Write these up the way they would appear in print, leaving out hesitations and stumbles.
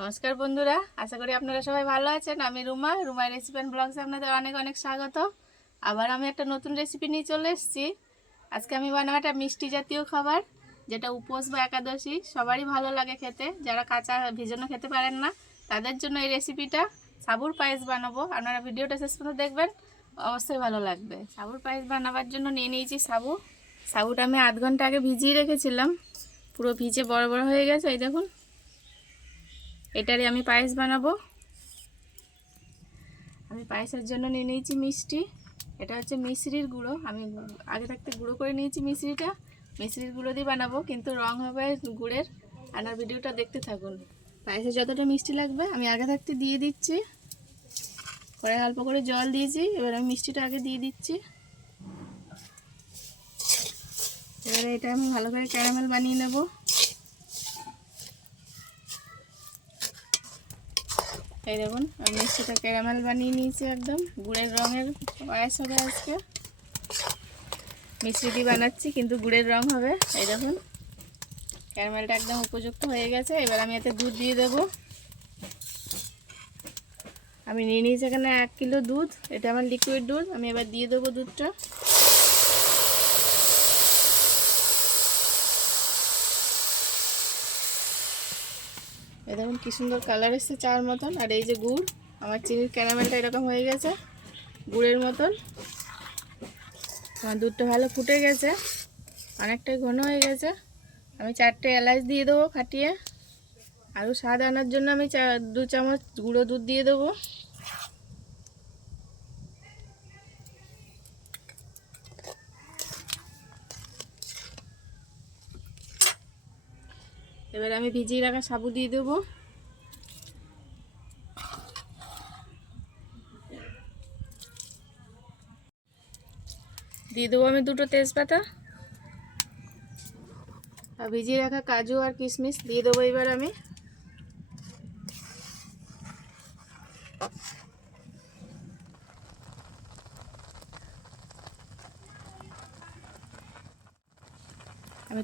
নমস্কার বন্ধুরা, আশা করি আপনারা সবাই ভালো আছেন। আমি রুমার রেসিপি অ্যান্ড ব্লগসে আপনাদের অনেক অনেক স্বাগত। আবার আমি একটা নতুন রেসিপি নিয়ে চলে এসেছি। আজকে আমি বানাবো একটা মিষ্টি জাতীয় খাবার, যেটা উপোস বা একাদশী সবারই ভালো লাগে খেতে। যারা কাঁচা ভিজানো খেতে পারেন না, তাদের জন্য এই রেসিপিটা। সাবুর পায়েস বানাবো। আপনারা ভিডিওটা শেষ পর্যন্ত দেখবেন, অবশ্যই ভালো লাগবে। সাবুর পায়েস বানাবার জন্য নিয়ে নিয়েছি সাবুটা আমি আধ ঘন্টা আগে ভিজিয়ে রেখেছিলাম। পুরো ভিজে বড় বড় হয়ে গেছে, এই দেখুন। এটারই আমি পায়েস বানাবো। আমি পায়েসের জন্য নিয়ে নিয়েছি মিষ্টি। এটা হচ্ছে মিশ্রির গুঁড়ো। আমি আগে থাকতে গুঁড়ো করে নিয়েছি মিশ্রিটা। মিশ্রির গুঁড়ো দিয়ে বানাবো, কিন্তু রং হবে গুড়ের। আর ভিডিওটা দেখতে থাকুন। পায়েসে যতটা মিষ্টি লাগবে আমি আগে থাকতে দিয়ে দিচ্ছি। পরে অল্প করে জল দিয়েছি। এবার আমি মিষ্টিটা আগে দিয়ে দিচ্ছি। এবারে এটা আমি ভালো করে ক্যারামেল বানিয়ে নেবো। এই দেখুন, আমি মিষ্টিটা ক্যারামেল বানিয়ে নিয়েছি। একদম গুড়ের রঙের পায়েস হবে আজকে। মিষ্টি দিয়ে বানাচ্ছি, কিন্তু গুড়ের রং হবে। এই দেখুন, ক্যারামেলটা একদম উপযুক্ত হয়ে গেছে। এবার আমি এতে দুধ দিয়ে দেবো। আমি নিয়ে নিয়েছি এখানে 1 কিলো দুধ। এটা আমার লিকুইড দুধ। আমি এবার দিয়ে দেবো দুধটা। এই দেখুন কি সুন্দর কালার এসছে, চার মতন। আর এই যে গুড়, আমার চিনির ক্যারামেলটা এরকম হয়ে গেছে, গুড়ের মতন। আমার দুধটা ভালো ফুটে গেছে, অনেকটাই ঘন হয়ে গেছে। আমি 4টে এলাচ দিয়ে দেবো ফাটিয়ে। আরও স্বাদ আনার জন্য আমি 2 চামচ গুঁড়ো দুধ দিয়ে দেবো। এবার আমি ভিজিয়ে রাখা সাবু দিয়ে দেবো। দিয়ে দেবো আমি 2টো তেজপাতা। আর ভিজিয়ে রাখা কাজু আর কিশমিশ দিয়ে দেবো এবার আমি।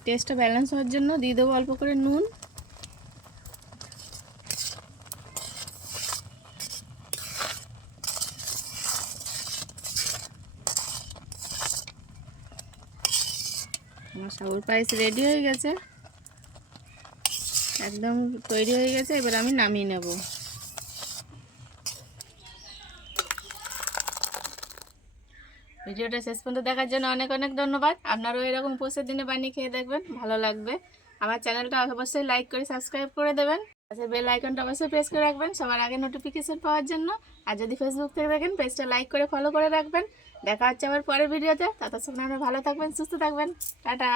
টেস্টটা ব্যালেন্স হওয়ার জন্য দিয়ে দেবো অল্প করে নুন। আমার সাবুর পায়েস রেডি হয়ে গেছে, একদম তৈরি হয়ে গেছে। এবার আমি নামিয়ে নেব। ভিডিওটা শেষ পর্যন্ত দেখার জন্য অনেক অনেক ধন্যবাদ। আপনারাও এরকম উপোসের দিনে বানিয়ে খেয়ে দেখবেন, ভালো লাগবে। আমার চ্যানেলটা অবশ্যই লাইক করে সাবস্ক্রাইব করে দেবেন। আচ্ছা, বেল আইকনটা অবশ্যই প্রেস করে রাখবেন সবার আগে নোটিফিকেশন পাওয়ার জন্য। আর যদি ফেসবুক থেকে দেখেন, পেজটা লাইক করে ফলো করে রাখবেন। দেখা হচ্ছে আবার পরের ভিডিওতে। ততক্ষণ আপনারা ভালো থাকবেন, সুস্থ থাকবেন। টাটা।